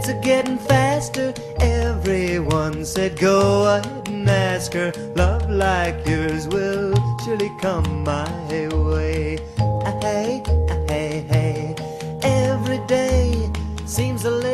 Kids are getting faster. Everyone said go ahead and ask her. Love like yours will surely come my way. Hey, hey, hey. Every day seems a little